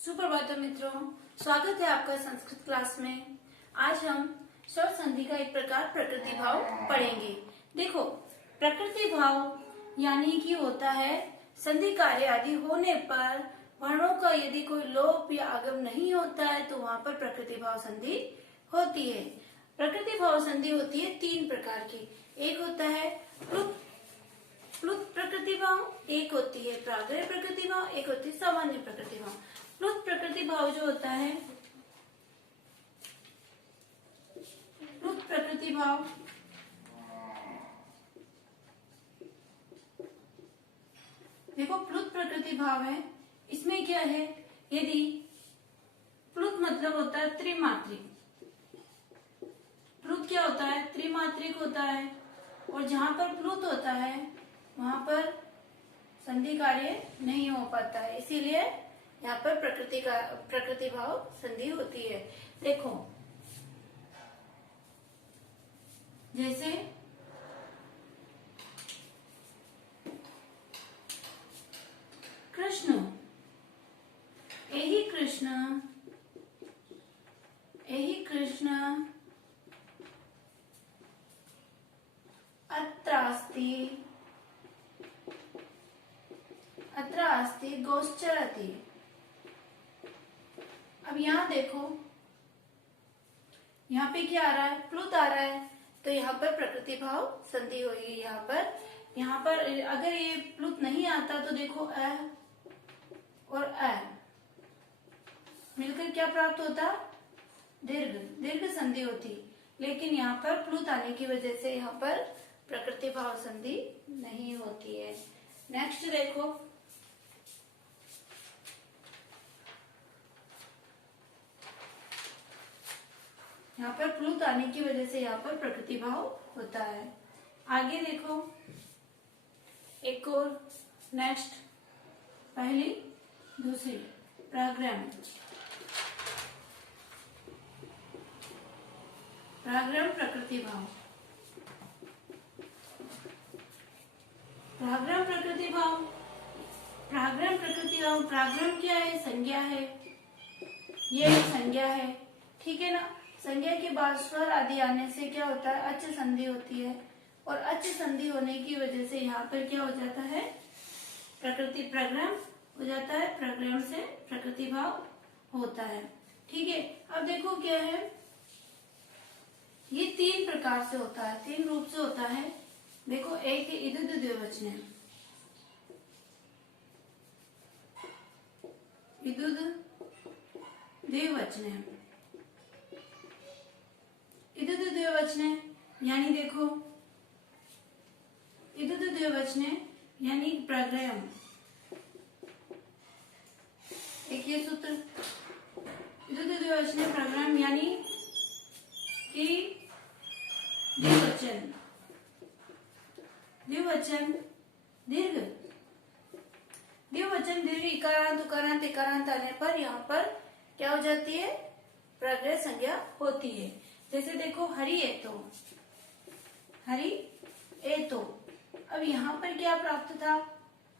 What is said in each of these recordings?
सुप्रभात मित्रों, स्वागत है आपका संस्कृत क्लास में। आज हम स्वर संधि का एक प्रकार प्रकृति भाव पढ़ेंगे। देखो, प्रकृति भाव यानी कि होता है संधि कार्य आदि होने पर वर्णों का यदि कोई लोप या आगम नहीं होता है तो वहाँ पर प्रकृति भाव संधि होती है। प्रकृति भाव संधि होती है तीन प्रकार की। एक होता है प्लुत प्रकृति भाव, एक होती है प्राग्रह प्रकृति भाव, एक होती है सामान्य प्रकृति भाव। प्लुत प्रकृति भाव जो होता है, प्लुत प्रकृति भाव देखो, प्लुत प्रकृति भाव है, इसमें क्या है, यदि प्लुत मतलब होता है त्रिमात्रिक। प्लुत क्या होता है, त्रिमात्रिक होता है, और जहां पर प्लुत होता है वहां पर संधि कार्य नहीं हो पाता है, इसीलिए यहाँ पर प्रकृति भाव संधि होती है। देखो, जैसे कृष्ण, यही कृष्ण, यही कृष्ण अत्र अस्ति गोश्चरति। अब यहाँ देखो, यहाँ पे क्या आ रहा है, प्लुत आ रहा है, तो यहाँ पर प्रकृति भाव संधि होगी। यहाँ पर अगर ये प्लुत नहीं आता तो देखो अ और अ मिलकर क्या प्राप्त होता, दीर्घ संधि होती। लेकिन यहाँ पर प्लुत आने की वजह से यहाँ पर प्रकृति भाव संधि नहीं होती है। नेक्स्ट देखो, यहाँ पर प्लुत आने की वजह से यहाँ पर प्रकृति भाव होता है। आगे देखो, एक और नेक्स्ट, पहली दूसरी प्राग्रह प्रकृति भाव। प्राग्रह प्रकृति भाव प्राग्रह क्या है, संज्ञा है, ये संज्ञा है, ठीक है ना। संज्ञा के बाद स्वर आदि आने से क्या होता है, अच संधि होती है, और अच संधि होने की वजह से यहाँ पर क्या हो जाता है, प्रग्रह हो जाता है, प्रग्रह से प्रकृति भाव होता है, ठीक है। अब देखो क्या है, ये तीन प्रकार से होता है, तीन रूप से होता है। देखो, एक है इदुद द्विवचन, इदुद द्विवचन, इदुद द्विवचन यानी देखो, इदुद द्विवचन यानी प्रग्रह, एक ये सूत्र, इदुद द्विवचन प्रग्रह यानी कि द्विवचन दीर्घ इकारांत उकारांत इकारांत आने पर यहाँ पर क्या हो जाती है, प्रग्रह संज्ञा होती है। जैसे देखो, हरि एतो। अब यहाँ पर क्या प्राप्त था,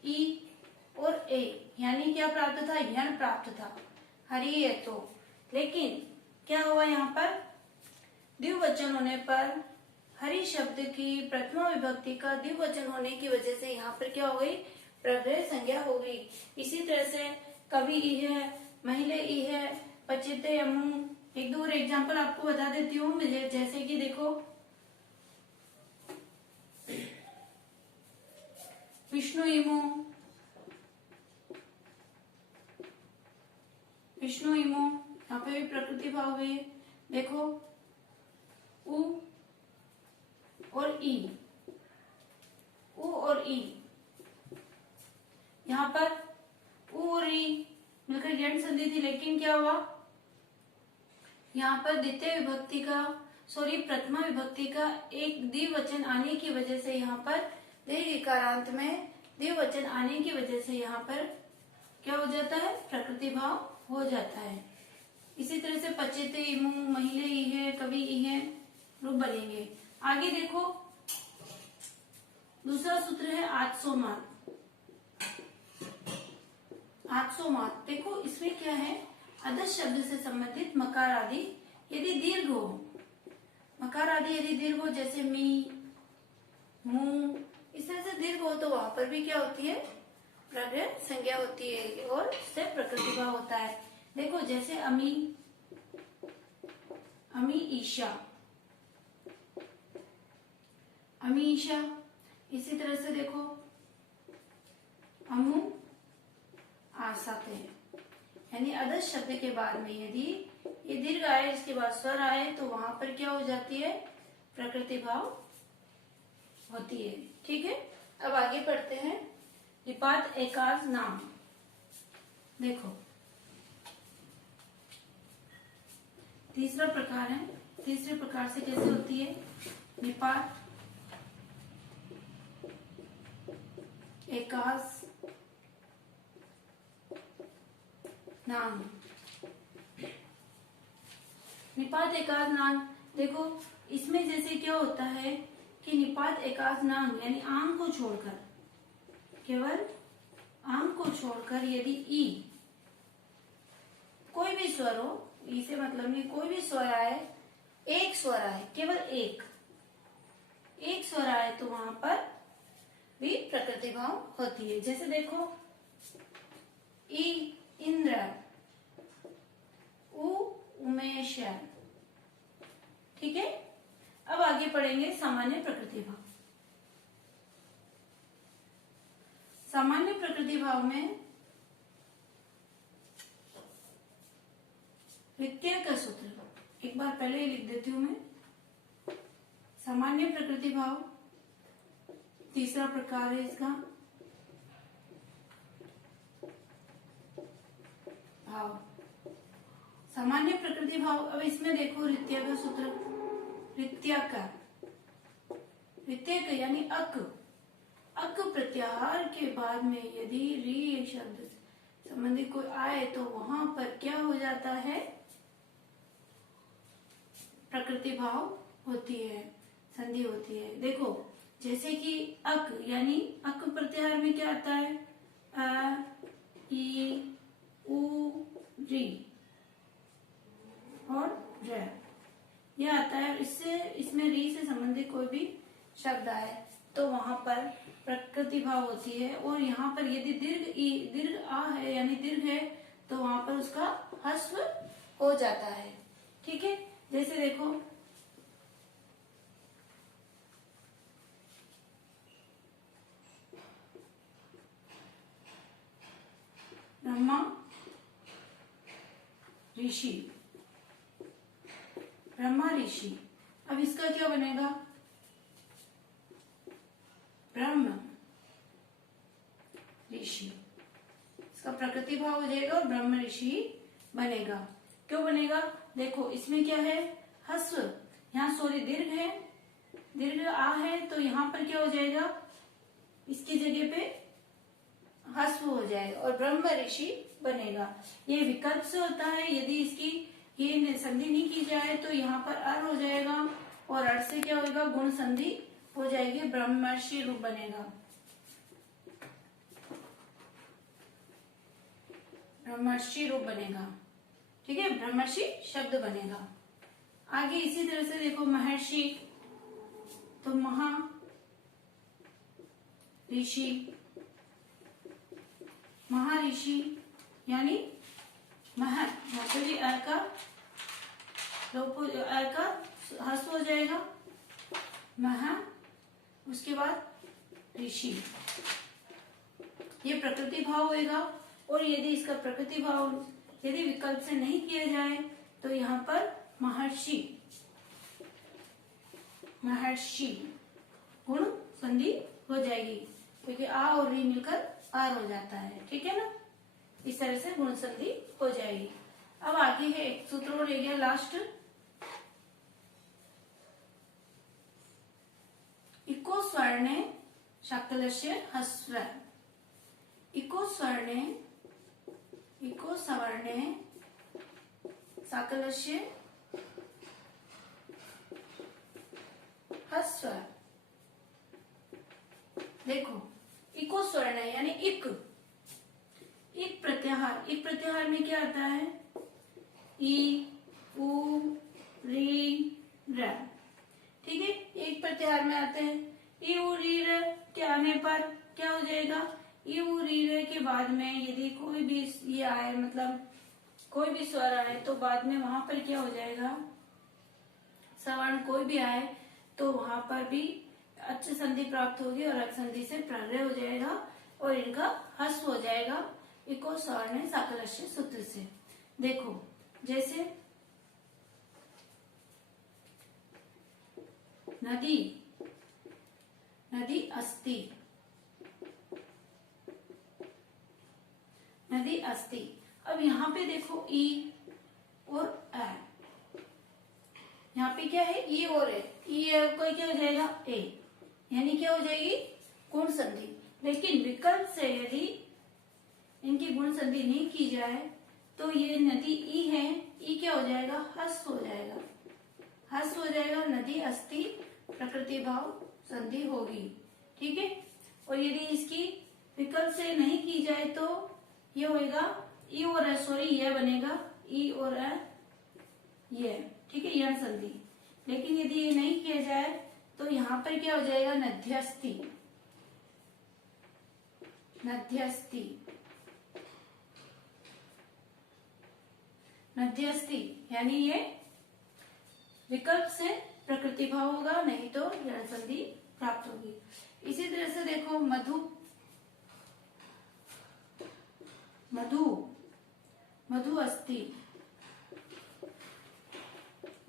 ई और ए, यानी क्या प्राप्त था, यण प्राप्त था, हरि एतो। लेकिन क्या हुआ, यहाँ पर द्विवचन होने पर हरि शब्द की प्रथमा विभक्ति का द्विवचन होने की वजह से यहाँ पर क्या हो गई, प्रग्रह संज्ञा हो गई। इसी तरह से कवि ई है, महिले ई है, पचिते यमु। एक दो और एग्जाम्पल आपको बता देती हूँ, जैसे कि देखो, विष्णु इमु, यहाँ पे भी प्रकृति भाव है। देखो, उ और ई, यहाँ पर उ और ई मिलकर यण संधि थी, लेकिन क्या हुआ, यहाँ पर प्रथमा विभक्ति का एक द्विवचन आने की वजह से यहाँ पर दीर्घ इकारांत में द्विवचन आने की वजह से यहाँ पर क्या हो जाता है, प्रकृति भाव हो जाता है। इसी तरह से पचेते इमु, महिले ई है, कवि ई है, रूप बनेंगे। आगे देखो, दूसरा सूत्र है आत्सोमान। आत्सोमात। देखो इसमें क्या है, अदस शब्द से संबंधित मकार आदि यदि दीर्घ हो, मकार आदि यदि दीर्घ हो, जैसे मी, मु, इस तरह से दीर्घ हो तो वहां पर भी क्या होती है, प्रग्रह संज्ञा होती है और इससे प्रकृति भाव होता है। देखो जैसे अमी, अमी ईशा, अमी ईशा। इसी तरह से देखो अमु आसाते, यानी अदस शब्द के बाद में यदि ये दीर्घ आए, इसके बाद स्वर आए तो वहां पर क्या हो जाती है, प्रकृति भाव होती है। ठीक है, अब आगे पढ़ते हैं। निपात एकाज नाम। देखो तीसरा प्रकार है, तीसरे प्रकार से कैसे होती है, निपात एकाज नाम। निपात एकाज नाम, देखो इसमें जैसे क्या होता है कि निपात एकाज नाम यानी आम को छोड़कर, केवल आम को छोड़कर यदि ई, कोई भी स्वर हो, ई से मतलब नहीं, कोई भी स्वर आए, एक स्वर आए, केवल एक स्वर आए तो वहां पर भी प्रकृति भाव होती है। जैसे देखो ई इंद्र, उ उमेश। ठीक है, अब आगे पढ़ेंगे सामान्य प्रकृति भाव। सामान्य प्रकृति भाव में वित्तीय का सूत्र एक बार पहले ही लिख देती हूं मैं। सामान्य प्रकृति भाव तीसरा प्रकार है इसका, भाव सामान्य प्रकृति भाव। अब इसमें देखो रित्या का सूत्र, रित्याक यानी अक, अक प्रत्याहार के बाद में यदि री शब्द संबंधी कोई आए तो वहां पर क्या हो जाता है, प्रकृति भाव होती है, संधि होती है। देखो जैसे कि अक यानी अक प्रत्याहार में क्या आता है, अ, ई, उ, री और र, यह आता है। इससे इसमें री से संबंधित कोई भी शब्द आए तो वहां पर प्रकृति भाव होती है। और यहाँ पर यदि दीर्घ आ है यानी दीर्घ है तो वहां पर उसका ह्रस्व हो जाता है। ठीक है, जैसे देखो ब्रह्मा ऋषि, ब्रह्मा ऋषि। अब इसका क्या बनेगा, ब्रह्म ऋषि, इसका प्रकृति भाव हो जाएगा और ब्रह्म ऋषि बनेगा। क्यों बनेगा, देखो इसमें क्या है, ह्रस्व, यहाँ सॉरी दीर्घ है, दीर्घ आ है तो यहाँ पर क्या हो जाएगा, इसकी जगह पे ह्रस्व हो जाएगा और ब्रह्म ऋषि बनेगा। ये विकल्प से होता है, यदि इसकी ये संधि नहीं की जाए तो यहाँ पर अर हो जाएगा और अर से क्या होगा, गुण संधि हो जाएगी, ब्रह्मर्षि रूप बनेगा, ब्रह्मर्षि रूप बनेगा। ठीक है, ब्रह्मर्षि शब्द बनेगा। आगे इसी तरह से देखो महर्षि, तो महा ऋषि, महर्षि यानी मह, मतलब अर का लोप, अर का ह्रस्व हो जाएगा, महा, उसके बाद ऋषि, ये प्रकृति भाव होएगा। और यदि इसका प्रकृति भाव यदि विकल्प से नहीं किया जाए तो यहाँ पर महर्षि, महर्षि गुण संधि हो जाएगी, क्योंकि आ और री मिलकर आर हो जाता है। ठीक है ना, इस तरह से गुण संधि हो जाएगी। अब आगे है एक सूत्र और रह गया लास्ट, इको स्वर्णे शाक्तलस्य ह्रस्व, इको स्वर्णे, इको सवर्णे शाक्तलस्य ह्रस्व। देखो इको स्वर्ण यानी इक, एक प्रत्याहार में क्या आता है? ई, उ, री, र। ठीक है, एक प्रत्याहार में आते हैं। ई, उ, री, र के आने पर क्या हो जाएगा? ई, उ, री, र के बाद में यदि कोई भी ये आए, मतलब कोई भी स्वर आए तो बाद में वहां पर क्या हो जाएगा? सवर्ण कोई भी आए तो वहां पर भी अच्छ संधि प्राप्त होगी और अच संधि से प्रलय हो जाएगा और इनका ह्रस्व हो जाएगा इको सवर्ण साकलस्य सूत्र से। देखो जैसे नदी, नदी अस्ति, नदी अस्ति। अब यहाँ पे देखो ई और ए, यहाँ पे क्या है? ई और ए, ई को क्या हो जाएगा? ए, यानी क्या हो जाएगी? गुण संधि। लेकिन विकल्प से यदि इनकी गुण संधि नहीं की जाए तो ये नदी ई है, ई क्या हो जाएगा? ह्रस्व हो जाएगा, ह्रस्व हो जाएगा। नदी अस्ति प्रकृति भाव संधि होगी। ठीक है, और यदि इसकी विकल्प से नहीं की जाए तो ये होगा ई और ए, सॉरी यह बनेगा ई और ए, ये। ठीक है, यह संधि। लेकिन यदि ये नहीं किया जाए तो यहाँ पर क्या हो जाएगा? नध्यस्ति, नध्यस्ति, नध्यस्ति, यानी ये विकल्प से प्रकृति भाव होगा, नहीं तो यण संधि प्राप्त होगी। इसी तरह से देखो मधु, मधु, मधु अस्ति,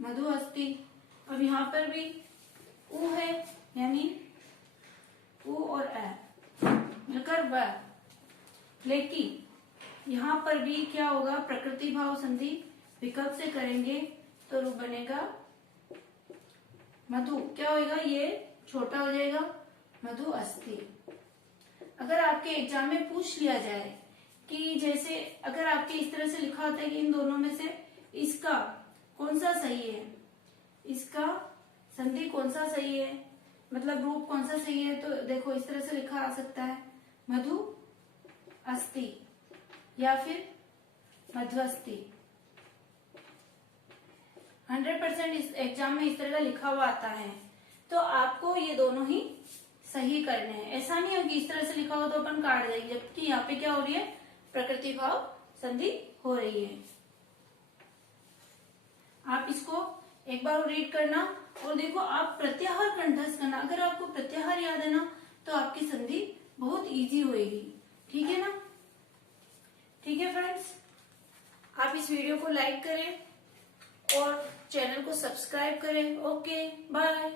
मधु अस्ति। अब यहाँ पर भी उ है, यानी उ और ए मिलकर व, लेकिन यहाँ पर भी क्या होगा? प्रकृति भाव संधि विकल्प से करेंगे तो रूप बनेगा मधु। क्या होगा? ये छोटा हो जाएगा, मधु अस्ति। अगर आपके एग्जाम में पूछ लिया जाए कि जैसे अगर आपके इस तरह से लिखा होता है कि इन दोनों में से इसका कौन सा सही है, इसका संधि कौन सा सही है, मतलब रूप कौन सा सही है, तो देखो इस तरह से लिखा आ सकता है मधु अस्ति या फिर मध्वस्ति। 100% इस एग्जाम में इस तरह का लिखा हुआ आता है, तो आपको ये दोनों ही सही करने हैं। ऐसा नहीं हो कि इस तरह से लिखा हो तो अपन काट देंगे, जबकि यहाँ पे क्या हो रही है? प्रकृति भाव संधि हो रही है। आप इसको एक बार रीड करना और देखो आप प्रत्याहार कंठस्थ करना। अगर आपको प्रत्याहार याद है ना तो आपकी संधि बहुत इजी होएगी। ठीक है ना? ठीक है फ्रेंड्स, आप इस वीडियो को लाइक करें और चैनल को सब्सक्राइब करें। Okay, bye.